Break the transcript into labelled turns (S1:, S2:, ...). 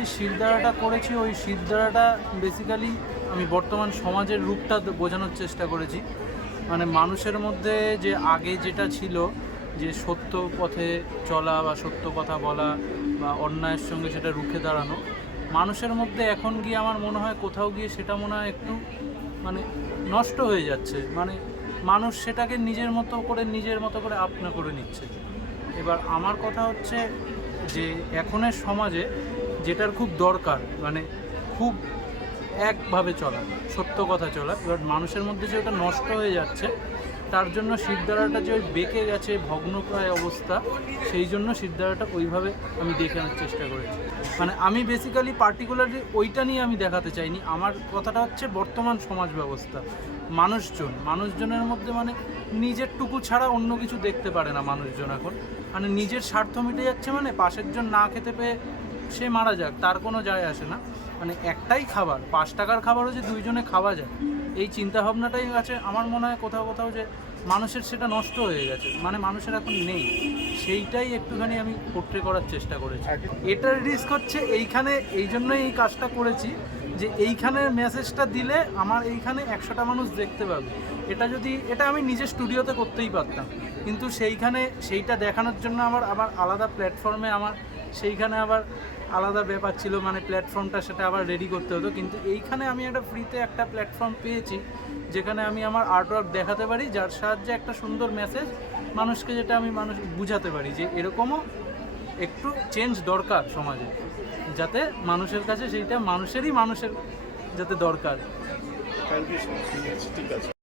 S1: যে শিরদাঁড়াটা করেছি, ওই শিরদাঁড়াটা বেসিক্যালি আমি বর্তমান সমাজের রূপটা বোঝানোর চেষ্টা করেছি। মানে মানুষের মধ্যে যে আগে যেটা ছিল, যে সত্য পথে চলা বা সত্য কথা বলা বা অন্যায়ের সঙ্গে সেটা রুখে দাঁড়ানো, মানুষের মধ্যে এখন গিয়ে আমার মনে হয় কোথাও গিয়ে সেটা মনে হয় একটু মানে নষ্ট হয়ে যাচ্ছে। মানে মানুষ সেটাকে নিজের মতো করে, নিজের মতো করে আপনা করে নিচ্ছে। এবার আমার কথা হচ্ছে যে এখনের সমাজে যেটার খুব দরকার মানে খুব একভাবে চলা, সত্য কথা চলা। এবার মানুষের মধ্যে যে ওটা নষ্ট হয়ে যাচ্ছে, তার জন্য শিরদাঁড়াটা যে ওই বেঁকে গেছে, ভগ্নপ্রায় অবস্থা, সেই জন্য শিরদাঁড়াটা ওইভাবে আমি দেখানোর চেষ্টা করেছি। মানে আমি বেসিক্যালি পার্টিকুলারলি ওইটা নিয়ে আমি দেখাতে চাইনি। আমার কথাটা হচ্ছে বর্তমান সমাজ ব্যবস্থা, মানুষজন। মানুষজনের মধ্যে মানে নিজের টুকু ছাড়া অন্য কিছু দেখতে পারে না মানুষজন এখন। মানে নিজের স্বার্থ মিটে যাচ্ছে মানে পাশের জন না খেতে পেয়ে সে মারা যাক, তার কোনো যায় আসে না। মানে একটাই খাবার, পাঁচ টাকার খাবারও যে দুইজনে খাওয়া যায়। এই চিন্তাভাবনাটাই আছে, আমার মনে হয় কোথাও কোথাও যে মানুষের সেটা নষ্ট হয়ে গেছে মানে মানুষের এখন নেই। সেইটাই একটুখানি আমি পোট্রে করার চেষ্টা করেছি। এটার রিস্ক হচ্ছে এইখানে, এই জন্যই এই কাজটা করেছি যে এইখানে মেসেজটা দিলে আমার এইখানে একশোটা মানুষ দেখতে পাবে। এটা যদি, এটা আমি নিজের স্টুডিওতে করতেই পারতাম। কিন্তু সেইখানে, সেইটা দেখানোর জন্য আমার আবার আলাদা প্ল্যাটফর্মে আমার সেইখানে আবার আলাদা ব্যাপার ছিল মানে প্ল্যাটফর্মটা সেটা আবার রেডি করতে হতো। কিন্তু এইখানে আমি একটা ফ্রিতে একটা প্ল্যাটফর্ম পেয়েছি, যেখানে আমি আমার আর্টওয়ার্ক দেখাতে পারি, যার সাহায্যে একটা সুন্দর মেসেজ মানুষকে যেটা আমি মানুষ বুঝাতে পারি যে এরকমও একটু চেঞ্জ দরকার সমাজে, যাতে মানুষের কাছে সেইটা মানুষেরই মানুষের যাতে দরকার।
S2: ঠিক আছে।